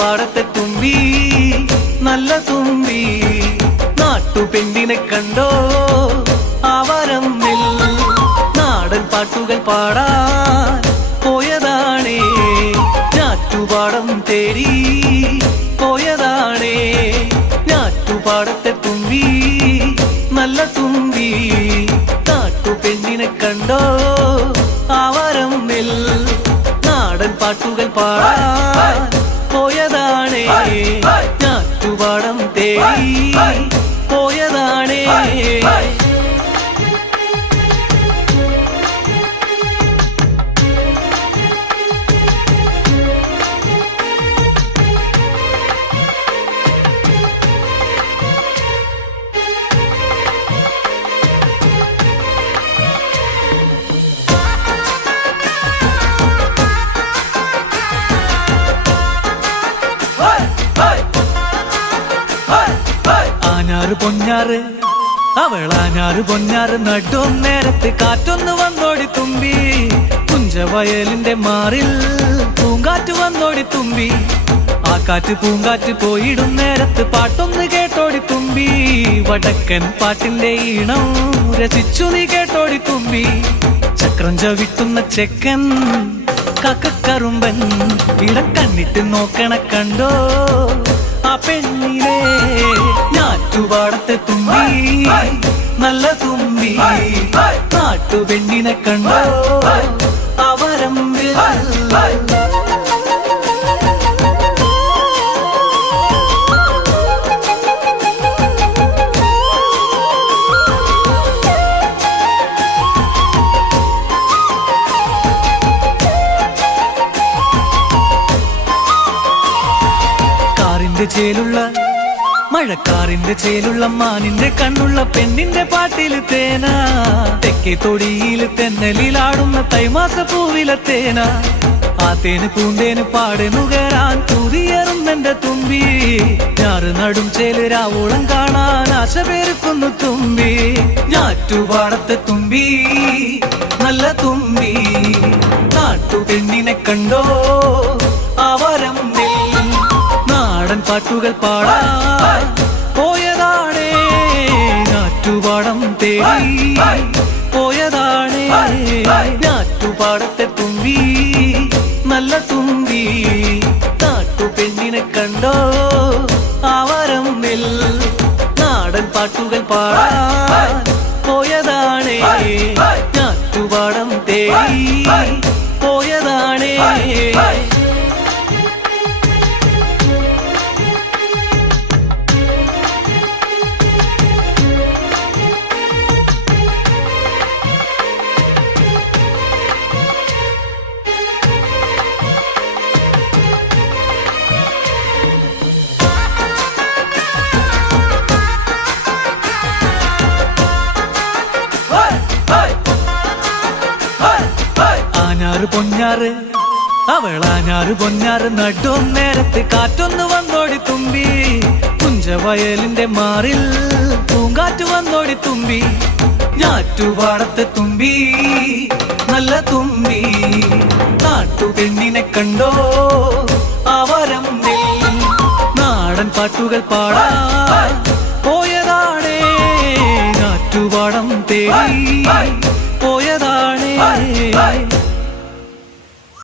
നാട്ടുപാടത്തെ തുമ്പി നല്ല തുമ്പി നാട്ടുപെണ്ണിനെ കണ്ടോ അവരമ്മിൽ നാടൻ പാട്ടുകൾ പാടാൻ പോയതാണേ ഞാറ്റുപാടം തേടി പോയതാണേ ഞാറ്റുപാടത്തെ തുമ്പി നല്ല തുമ്പി നാട്ടുപെണ്ണിനെ കണ്ടോ അവരമ്മിൽ നാടൻ പാട്ടുകൾ പാടാൻ പോയതാണേ ഞാറ്റുപാടം തേടി പോയതാണേ ആഞ്ഞാറ് പൊഞ്ഞാറ് അവളാഞ്ഞാറ് പൊഞ്ഞാറ് നടും നേരത്ത് കാറ്റൊന്ന് വന്നോടി തുമ്പി കുഞ്ചവയലിന്റെ മാറിൽ പൂങ്കാറ്റ് വന്നോടി തുമ്പി ആ കാറ്റ് പൂങ്കാറ്റ് പോയിടും നേരത്ത് പാട്ടൊന്ന് കേട്ടോടി തുമ്പി വടക്കൻ പാട്ടിന്റെ ഈണം രസിച്ചു നീ കേട്ടോടി തുമ്പി ചക്രം ചവിട്ടുന്ന ചെക്കൻ കക്കറുമ്പൻ ഇടക്കണ്ണിട്ട് നോക്കണ കണ്ടോ ആ പെണ്ണിനെ ഞാറ്റുപാടത്തെ തുമ്പി നല്ല തുമ്പി നാട്ടുപെണ്ണിനെ കണ്ടോ അവരമ്പിൽ ചേലുള്ള മഴക്കാറിന്റെ ചേലുള്ള മാനിന്റെ കണ്ണുള്ള പെണ്ണിന്റെ പാട്ടില് തേന തെക്കേ തൊടിയില് തെന്നലിലാടുന്ന തൈമാസ പൂവിലെ തേന ആ തേന് പൂന്തേന് പാടെ നുകരാൻ തുതിയറുന്നെന്റെ തുമ്പി ഞാറ് നടും ചേല് രാവോളം കാണാൻ ആശ പേർക്കുന്നു തുമ്പി ഞാറ്റുപാടത്തെ തുമ്പി നല്ല തുമ്പി നാട്ടുപെണ്ണിനെ കണ്ടോ അവരമ്മിൽ നാടൻ പാട്ടുകൾ പാടാൻ പോയതാണേ ഞാറ്റുപാടം തേടി പോയതാണേ ഞാറ്റുപാടത്തെ തുമ്പി നല്ല തുമ്പി നാട്ടുപെണ്ണിനെ കണ്ടോ അവരമ്മിൽ നാടൻ പാട്ടുകൾ പാടാൻ പോയതാണേ ഞാറ്റുപാടം തേടി പോയതാണേ ആഞ്ഞാറ് പൊഞ്ഞാറ് അവളാഞ്ഞാറ് പൊഞ്ഞാറ് നടും നേരത്ത് കാറ്റൊന്ന് വന്നോടി തുമ്പി കുഞ്ചവയലിന്റെ മാറിൽ പൂങ്കാറ്റ് വന്നോടി തുമ്പി ഞാറ്റുപാടത്തെ തുമ്പി നല്ല തുമ്പി നാട്ടുപെണ്ണിനെ കണ്ടോ അവരമ്മിൽ നാടൻ പാട്ടുകൾ പാടാൻ